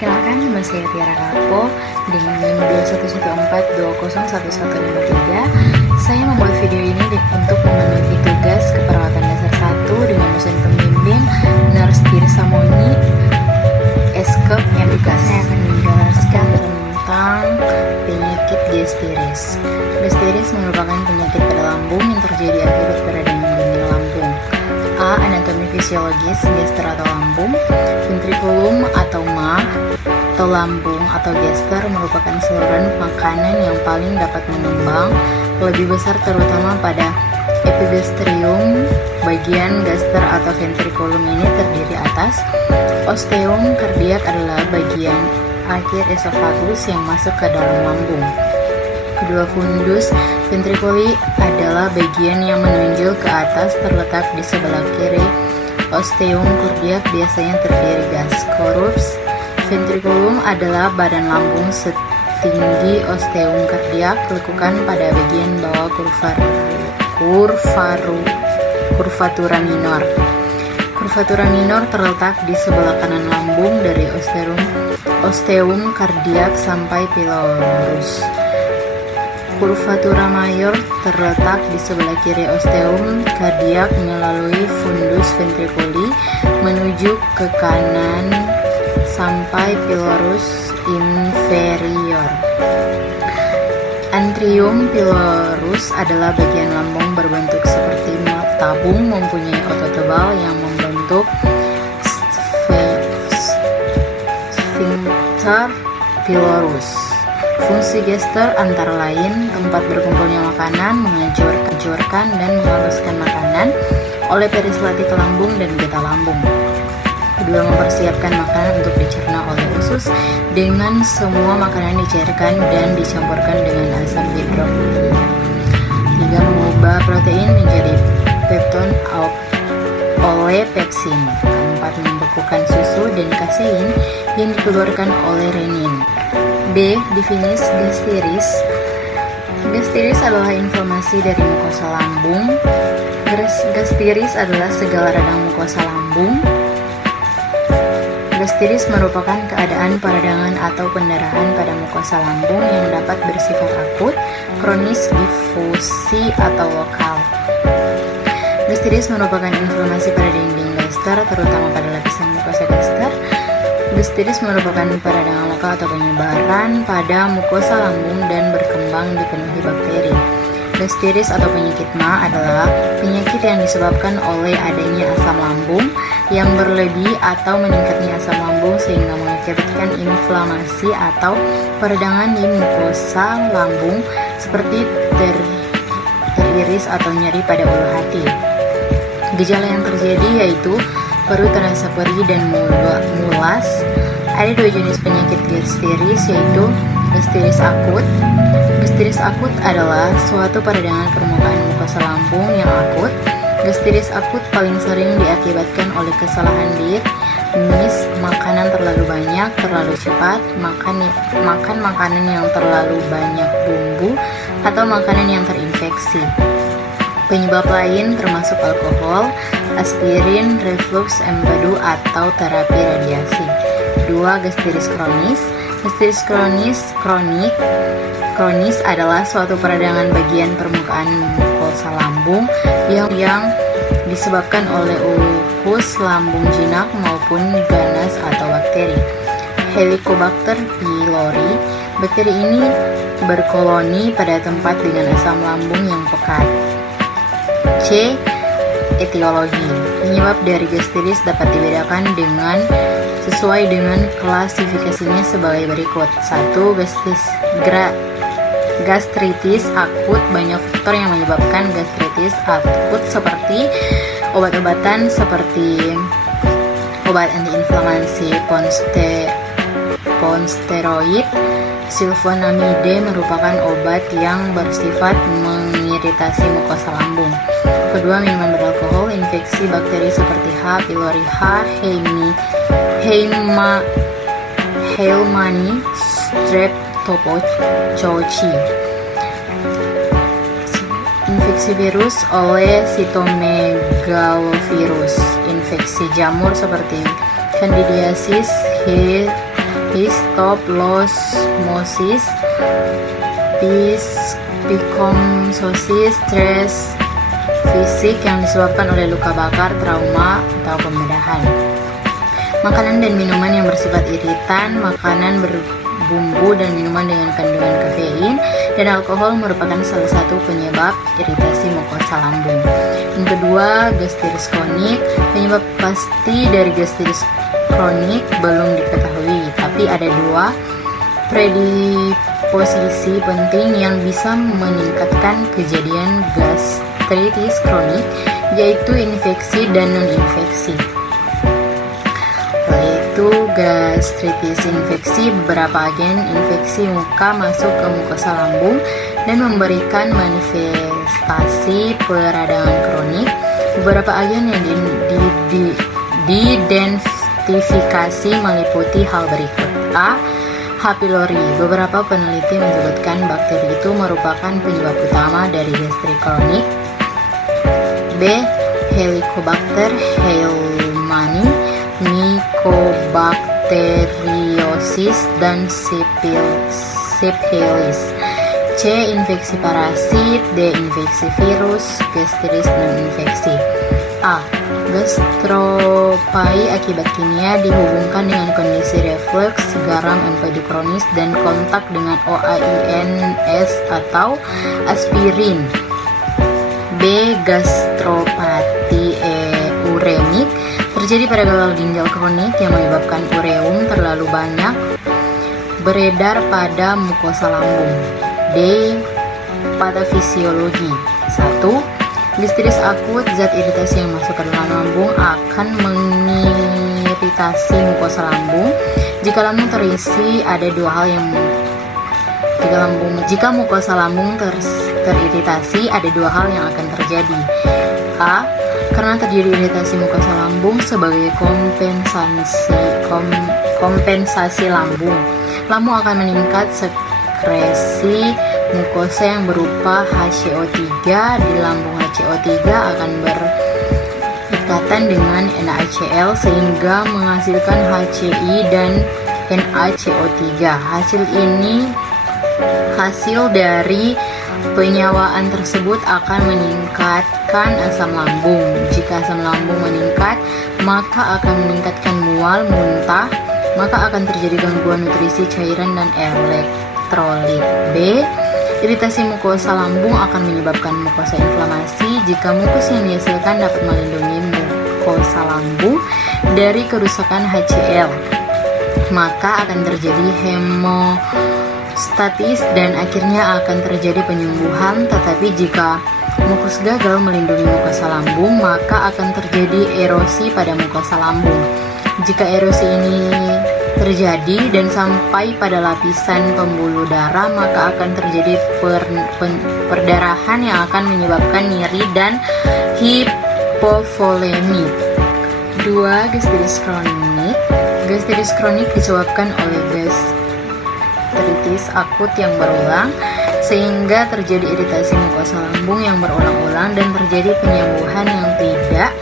Perkenalkan, nama saya Tiara Kapo dengan NIM 2114201153. Saya membuat video ini untuk memenuhi tugas keperawatan dasar 1 dengan dosen pembimbing Nurse Tirsa Moni Eskep, yang tugasnya akan menjelaskan tentang penyakit gastritis. Gastritis merupakan penyakit pada lambung yang terjadi akibat peradangan dinding lambung. A. Anatomi fisiologis gaster atau lambung. Ventriculum atau mah atau lambung atau gaster merupakan saluran makanan yang paling dapat mengembang lebih besar, terutama pada epigastrium. Bagian gaster atau ventriculum ini terdiri atas. Osteum kardiak adalah bagian akhir esofagus yang masuk ke dalam lambung. Kedua, fundus ventriculi adalah bagian yang menonjol ke atas, terletak di sebelah kiri. Osteum kardiak biasanya terdiri gas. Corpus ventriculum adalah badan lambung setinggi osteum kardiak, lekukan pada bagian bawah curvatura minor. Curvatura minor terletak di sebelah kanan lambung dari osteum kardiak sampai pylorus. Curvatura mayor terletak di sebelah kiri osteum kardiak melalui fundus ventriculi menuju ke kanan sampai pylorus inferior. Antrium pylorus adalah bagian lambung berbentuk seperti tabung, mempunyai otot tebal yang membentuk sphincter pylorus. Fungsi gaster antara lain tempat berkumpulnya makanan, menghancurkan dan menghaluskan makanan oleh perislatik lambung dan getah lambung. Kedua, mempersiapkan makanan untuk dicerna oleh usus dengan semua makanan dicairkan dan dicampurkan dengan asam hidroklorid. Tiga, mengubah protein menjadi pepton oleh pepsin. Keempat, membekukan susu dan kasein yang dikeluarkan oleh renin. B. Definisi gastritis. Gastritis adalah inflamasi dari mukosa lambung. Gastritis adalah segala radang mukosa lambung. Gastritis merupakan keadaan peradangan atau pendarahan pada mukosa lambung yang dapat bersifat akut, kronis, difusi, atau lokal. Gastritis merupakan inflamasi pada dinding gaster, terutama pada lapisan mukosa gaster. Gastritis merupakan peradangan lokal atau penyebaran pada mukosa lambung dan berkembang dipenuhi bakteri. Gastritis atau penyakit MA adalah penyakit yang disebabkan oleh adanya asam lambung yang berlebih atau meningkatnya asam lambung sehingga mengakibatkan inflamasi atau peradangan di mukosa lambung seperti teriris atau nyeri pada ulu hati. Gejala yang terjadi yaitu perut terasa perih dan mulas. Ada dua jenis penyakit gastritis, yaitu gastritis akut. Gastritis akut adalah suatu peradangan permukaan mukosa lambung yang akut. Gastritis akut paling sering diakibatkan oleh kesalahan diet, makanan terlalu banyak, terlalu cepat, makan makanan yang terlalu banyak bumbu, atau makanan yang terinfeksi. Penyebab lain termasuk alkohol, aspirin, reflux, empedu, atau terapi radiasi. 2. Gastritis kronis. Gastritis kronis adalah suatu peradangan bagian permukaan mukosa lambung yang disebabkan oleh ulkus lambung jinak maupun ganas atau bakteri. Helicobacter pylori. Bakteri ini berkoloni pada tempat dengan asam lambung yang pekat. C. Etiologi. Penyebab dari gastritis dapat dibedakan sesuai dengan klasifikasinya sebagai berikut. 1. Gastritis akut. Banyak faktor yang menyebabkan gastritis akut, seperti obat-obatan seperti obat antiinflamasi, ponsteroid. Sulfonamide merupakan obat yang bersifat mengiritasi mukosa lambung. Kedua, minuman beralkohol. Infeksi bakteri seperti H. pylori, H. Heilmanni, streptokocci. Infeksi virus oleh cytomegalovirus. Infeksi jamur seperti Candidiasis, histoplasmosis, psikomsosis, stres fisik yang disebabkan oleh luka bakar, trauma, atau pembedahan. Makanan dan minuman yang bersifat iritan, makanan berbumbu dan minuman dengan kandungan kafein dan alkohol merupakan salah satu penyebab iritasi mukosa lambung. Yang kedua, gastritis kronik. Penyebab pasti dari gastritis kronik belum diketahui, tapi ada dua predisposisi penting yang bisa meningkatkan kejadian gastritis kronik, yaitu infeksi dan non-infeksi. Yaitu gastritis infeksi, beberapa agen infeksi muka masuk ke mukosa lambung dan memberikan manifestasi peradangan kronik. Beberapa agen yang diidentifikasi meliputi hal berikut. A. H. pylori. Beberapa peneliti menyebutkan bakteri itu merupakan penyebab utama dari gastrit kronik. B. Helicobacter pneumoniae, Mycobacteriosis, dan Syphilis. C. Infeksi parasit. D. Infeksi virus. Gastritis non-infeksi. A. Gastropai akibat kimia dihubungkan dengan kondisi refleks, garam, empedu kronis, dan kontak dengan OAINS atau aspirin. B. Gastropati uremik terjadi pada gagal ginjal kronik yang menyebabkan ureum terlalu banyak beredar pada mukosa lambung. D. Patofisiologi. 1. Gastritis akut, zat iritasi yang masuk ke dalam lambung akan mengiritasi mukosa lambung. Jika lambung terisi, ada dua hal yang jika mukosa lambung teriritasi, ada dua hal yang akan terjadi. A. Karena terjadi iritasi mukosa lambung sebagai kompensasi lambung akan meningkat sekresi mukosa yang berupa HCO3 di lambung. HCO3 akan berikatan dengan NaCl sehingga menghasilkan HCl dan NaCO3. Hasil dari penyawaan tersebut akan meningkatkan asam lambung. Jika asam lambung meningkat, maka akan meningkatkan mual, muntah, maka akan terjadi gangguan nutrisi cairan dan elektrolit. B. Iritasi mukosa lambung akan menyebabkan mukosa inflamasi. Jika mukus yang dihasilkan dapat melindungi mukosa lambung dari kerusakan HCl, maka akan terjadi hemostatis dan akhirnya akan terjadi penyembuhan. Tetapi jika mukus gagal melindungi mukosa lambung, maka akan terjadi erosi pada mukosa lambung. Jika erosi ini terjadi dan sampai pada lapisan pembuluh darah, maka akan terjadi perdarahan yang akan menyebabkan nyeri dan hipovolemi. 2. Gastritis kronik. Gastritis kronik disebabkan oleh gastritis akut yang berulang sehingga terjadi iritasi mukosa lambung yang berulang-ulang dan terjadi penyembuhan yang tidak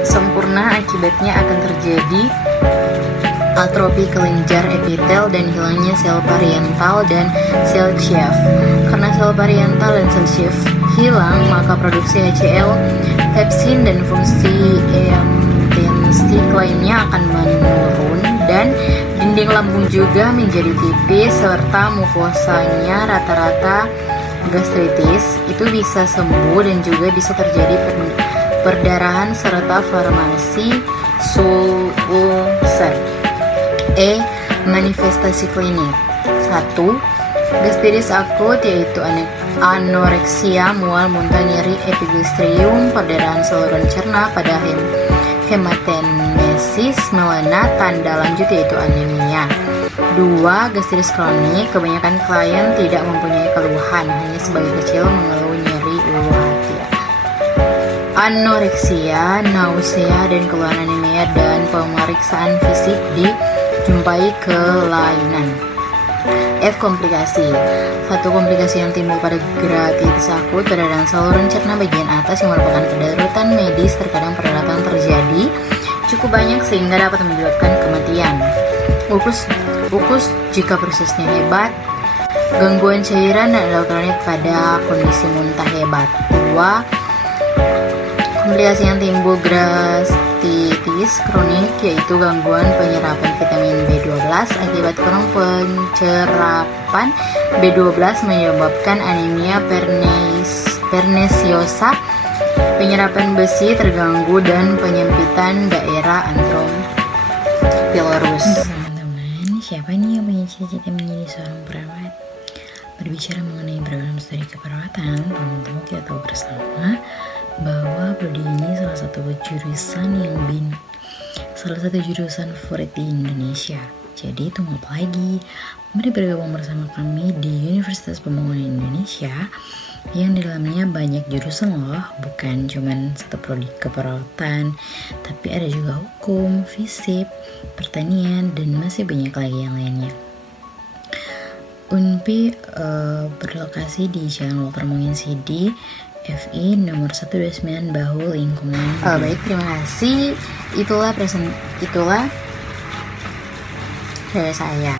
sempurna. Akibatnya akan terjadi atrofi kelenjar epitel dan hilangnya sel parietal dan sel Schwann. Karena sel parietal dan sel Schwann hilang, maka produksi HCl, pepsin, dan fungsi intrinsikal lainnya akan menurun dan dinding lambung juga menjadi tipis serta mukosanya rata-rata. Gastritis itu bisa sembuh dan juga bisa terjadi perdarahan serta formasi ulcer. E. Manifestasi klinik. 1. Gastritis akut yaitu anoreksia, mual, muntah, nyeri, epigastrium, perdarahan saluran cerna pada hematemesis, melena, tanda lanjut yaitu anemia. 2. Gastritis kronik, kebanyakan klien tidak mempunyai keluhan, hanya sebagai kecil mengeluh nyeri ulu hati. Anoreksia, nausea, dan keluhan anemia dan pemeriksaan fisik dijumpai kelainan. F. Komplikasi. 1. Komplikasi yang timbul pada gastritis akut, perdarahan saluran cerna bagian atas yang merupakan kedaruratan medis. Terkadang perdarahan terjadi cukup banyak sehingga dapat menyebabkan kematian. Gugus ukus jika prosesnya hebat. Gangguan cairan dan elektrolit pada kondisi muntah hebat. 2. Komplikasi yang timbul gastritis kronik, yaitu gangguan penyerapan vitamin B12 akibat kurang pencerapan B12 menyebabkan anemia perniciosa, penyerapan besi terganggu, dan penyempitan daerah antrompilorus. Untuk teman-teman, siapa nih yang punya cita-cita menjadi seorang perawat? Berbicara mengenai program studi keperawatan, teman-teman kita tahu bersama bahwa prodi ini salah satu jurusan favorit di Indonesia. Jadi tunggu apa lagi? Mari bergabung bersama kami di Universitas Pembangunan Indonesia yang di dalamnya banyak jurusan loh, bukan cuman satu prodi keperawatan, tapi ada juga hukum, fisip, pertanian, dan masih banyak lagi yang lainnya. UNPI berlokasi di Jalan Walter Monginsidi, FI nomor 129 Bahu Lingkungan. Baik, terima kasih. Itulah dari saya.